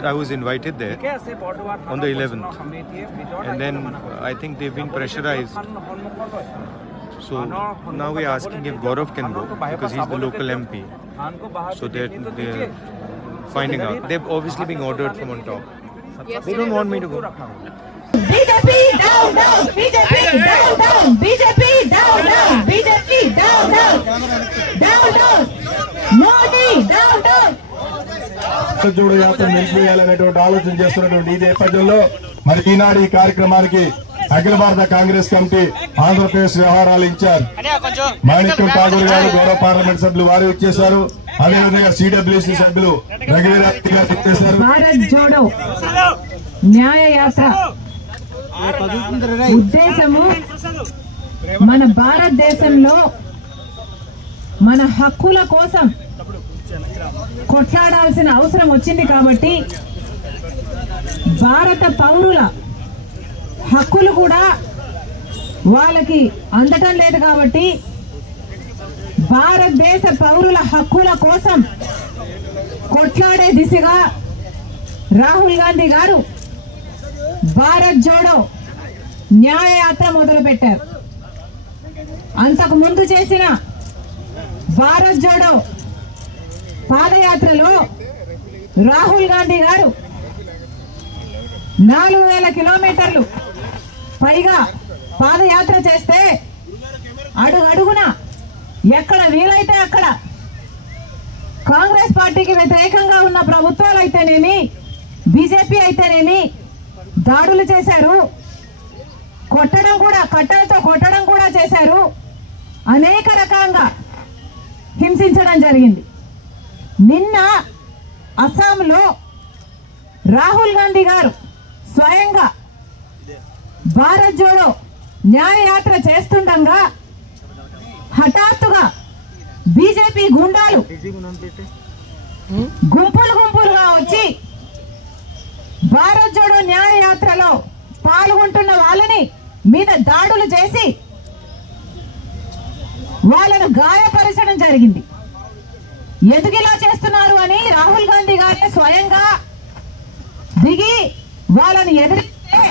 I was invited there on the 11th, and then I think they've been pressurized. So now we're asking if Gaurav can go because he's the local MP. So they're finding out. They've obviously been ordered from on top. They don't want me to go. BJP down down, BJP down down, BJP down down, BJP down down, Modi down down. జోడు యాత్ర నిలిపివేయాలనేటువంటి ఆలోచన చేస్తున్నటువంటి ఈ నేపథ్యంలో మరి ఈనాడు ఈ కార్యక్రమానికి అఖిల భారత కాంగ్రెస్ కమిటీ ఆంధ్రప్రదేశ్ వ్యవహారాల ఇన్ఛార్జ్ మాణిక్యం ఠాగూర్ గారు గౌరవ పార్లమెంట్ సభ్యులు వారు ఇచ్చేశారు. అదేవిధంగా సిడబ్ల్యూసీ సభ్యులు రఘువీరారెడ్డి గారు ఇచ్చేశారు. భారత్ జోడో న్యాయ యాత్ర ఉద్దేశము మన భారతదేశంలో మన హక్కుల కోసం కొట్లాడాల్సిన అవసరం వచ్చింది కాబట్టి భారత పౌరుల హక్కులు కూడా వాళ్ళకి అందటం లేదు కాబట్టి భారతదేశ పౌరుల హక్కుల కోసం కొట్లాడే దిశగా రాహుల్ గాంధీ గారు భారత్ జోడో న్యాయ యాత్ర మొదలుపెట్టారు. అంతకు ముందు చేసిన భారత్ జోడో పాదయాత్రలో రాహుల్ గాంధీ గారు 4000 కిలోమీటర్లు పైగా పాదయాత్ర చేస్తే అడుగడుగున ఎక్కడ వీలైతే అక్కడ కాంగ్రెస్ పార్టీకి వ్యతిరేకంగా ఉన్న ప్రభుత్వాలు అయితేనేమి బీజేపీ అయితేనేమి దాడులు చేశారు. కొట్టడం కూడా కట్టలతో కొట్టడం కూడా చేశారు. అనేక రకంగా హింసించడం జరిగింది. నిన్న అస్సాంలో రాహుల్ గాంధీ గారు స్వయంగా భారత్ జోడో న్యాయ యాత్ర చేస్తుండగా హఠాత్తుగా బీజేపీ గుండాలు గుంపులు గుంపులుగా వచ్చి భారత్ జోడో న్యాయ యాత్రలో పాల్గొంటున్న వాళ్ళని మీద దాడులు చేసి వాళ్ళను గాయపరచడం జరిగింది. ఎందుకిలా చేస్తున్నారు అని రాహుల్ గాంధీ గారే స్వయంగా దిగి వాళ్ళని ఎదిరిస్తే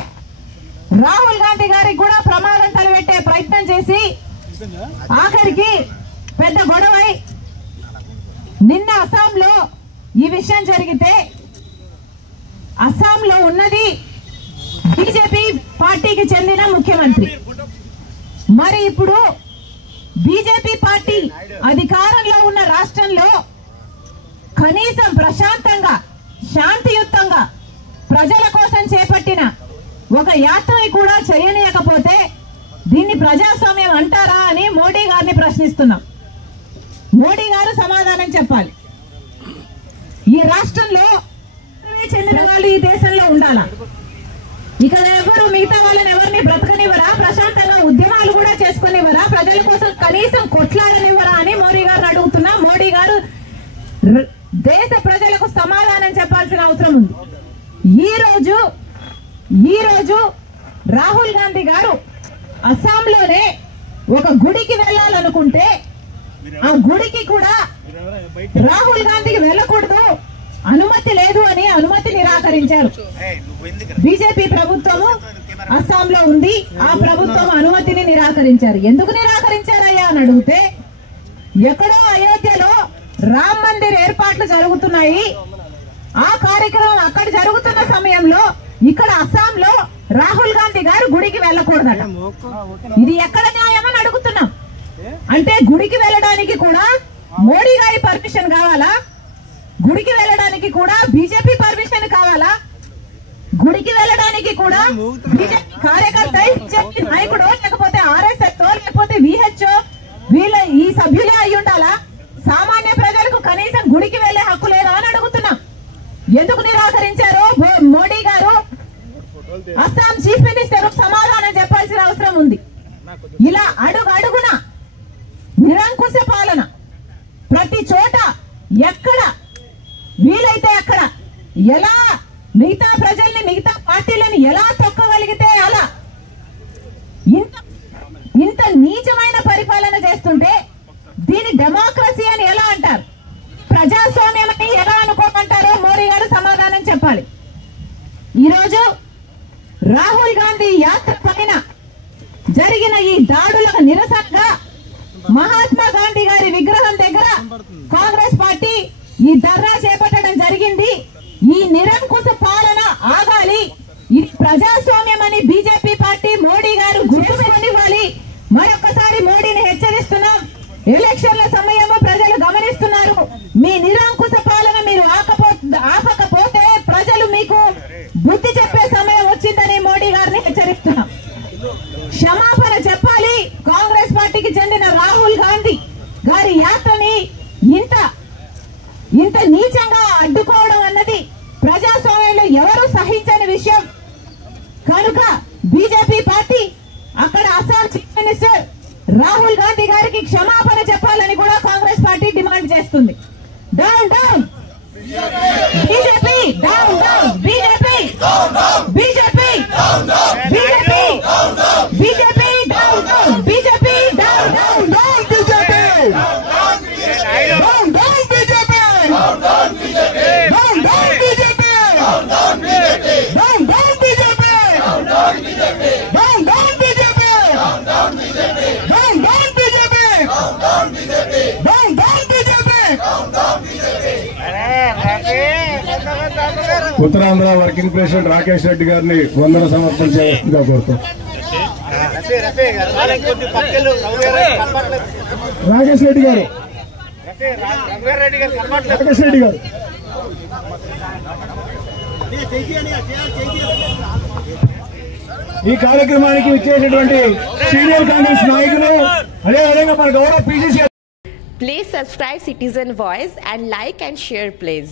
రాహుల్ గాంధీ గారికి కూడా ప్రమాదం తలపెట్టే ప్రయత్నం చేసి ఆఖరికి పెద్ద గొడవై నిన్న అస్సాంలో ఈ విషయం జరిగితే అస్సాంలో ఉన్నది బీజేపీ పార్టీకి చెందిన ముఖ్యమంత్రి. మరి ఇప్పుడు బీజేపీ పార్టీ అధికారంలో ఉన్న రాష్ట్రంలో కనీసం ప్రశాంతంగా శాంతియుతంగా ప్రజల కోసం చేపట్టిన ఒక యాత్రని కూడా చేయనీయకపోతే దీన్ని ప్రజాస్వామ్యం అంటారా అని మోడీ గారిని ప్రశ్నిస్తున్నాం. మోడీ గారు సమాధానం చెప్పాలి. ఈ రాష్ట్రంలో చెందిన వాళ్ళు ఈ దేశంలో ఉండాలా? ఇక్కడ ఎవరు మిగతా వాళ్ళని ఎవరిని బ్రతకనివ్వరా? ప్రశాంతంగా ఉద్యమాలు కూడా చేసుకునివ్వరా? ప్రజల కోసం కనీసం కొట్లాడనివ్వరా అని మోడీ గారిని అడుగుతున్నా. మోడీ గారు దేశ ప్రజలకు సమాధానం చెప్పాల్సిన అవసరం ఉంది. ఈ రోజు రాహుల్ గాంధీ గారు అస్సాంలోనే ఒక గుడికి వెళ్ళాలనుకుంటే ఆ గుడికి కూడా రాహుల్ గాంధీకి వెళ్ళకూడదు, అనుమతి లేదు అని అనుమతి నిరాకరించారు. బీజేపీ ప్రభుత్వము అస్సాంలో ఉంది, ఆ ప్రభుత్వం అనుమతిని నిరాకరించారు. ఎందుకు నిరాకరించారయ్యా అని అడిగితే ఎక్కడో అయోధ్యలో రామ్ మందిర్ ఏర్పాట్లు జరుగుతున్నాయి. ఆ కార్యక్రమం అక్కడ జరుగుతున్న సమయంలో ఇక్కడ అస్సాంలో రాహుల్ గాంధీ గారు గుడికి వెళ్ళకూడదట. ఇది ఎక్కడ న్యాయమని అడుగుతున్నాం. అంటే గుడికి వెళ్ళడానికి కూడా మోడీ గారి పర్మిషన్ కావాలా? గుడికి వెళ్ళడానికి కూడా బీజేపీ పర్మిషన్ కావాలా? గుడికి వెళ్ళడానికి కూడా బీజేపీ కార్యకర్త బీజేపీ నాయకుడు లేకపోతే ఆర్ఎస్ఎస్ లేకపోతే విహెచ్ఓ వీళ్ళ ఈ సభ్యులే అయి ఉండాలా? సామాన్య ప్రజలకు కనీసం గుడికి వెళ్లే హక్కు లేదా అని అడుగుతున్నాం. ఎందుకు నిరాకరించారో మోడీ గారు అస్సాం చీఫ్ మినిస్టర్ సమాధానం చెప్పాల్సిన అవసరం ఉంది. ఇలా అడుగున నిరంకుశ పాలన ప్రతి చోట ఎక్కడ వీలైతే అక్కడ ఎలా మిగతా ప్రజల్ని మిగతా పార్టీలను ఎలా తొక్కగలిగితే అలా ఇంత నీచమైన పరిపాలన చేస్తుంటే దీని డెమోక్రసీ అని ఎలా అంటారు? ప్రజాస్వామ్యం అని ఎలా అనుకోమంటారో మోడీ గారు సమాధానం చెప్పాలి. ఈరోజు రాహుల్ గాంధీ యాత్ర పైన జరిగిన ఈ దాడులకు నిరసనగా మహాత్మా గాంధీ గారి విగ్రహం దగ్గర కాంగ్రెస్ పార్టీ ఈ ధర్నా చేపట్టడం జరిగింది. ఈ నిరంకుశ పాలన ఆగాలి, ఇది ప్రజాస్వామ్యం అని బీజేపీ పార్టీ మోడీ గారు గుర్తుపెట్టుకోవాలి. మరొకసారి మోడీని హెచ్చరిస్తున్నాం. ఎలక్షన్ల సమయంలో ప్రజలు గమనిస్తున్నారు. మీ నిరంకుశ పాలన మీరు ఆపకపోతే ప్రజలు మీకు బుద్ధి చెప్పే సమయం వచ్చిందని మోడీ గారిని హెచ్చరిస్తున్నాం. క్షమాపణ చెప్పాలి. కాంగ్రెస్ పార్టీకి చెందిన రాహుల్ గాంధీ గారి యాత్రని ఇంత నీచంగా అడ్డుకోవడం అన్నది ప్రజాస్వామ్యంలో ఎవరు సహించని విషయం. కనుక బీజేపీ పార్టీ అక్కడ అస్సాం చీఫ్ మినిస్టర్ రాహుల్ గాంధీ గారికి క్షమాపణ చెప్పాలని కూడా కాంగ్రెస్ పార్టీ డిమాండ్ చేస్తుంది. Down down BJP, down down BJP, BJP, BJP, BJP, down down BJP, down down down BJP, down down BJP, down down BJP, down down BJP, down down BJP, down down BJP, down down BJP, down down BJP, down down BJP, down down BJP, down down BJP, down down BJP, down down BJP. Uttarandhra working president Rakesh Reddy గారిని వందన సమర్పణ చేయాల్సిందిగా కోరుతాం. రాకేష్ రెడ్డి గారు, రాకేష్ రెడ్డి గారు ఈ కార్యక్రమానికి ఇచ్చేటటువంటి senior Congress నాయకులు, అదేవిధంగా మన గౌరవ PCC. Please subscribe Citizen Voice and like and share please.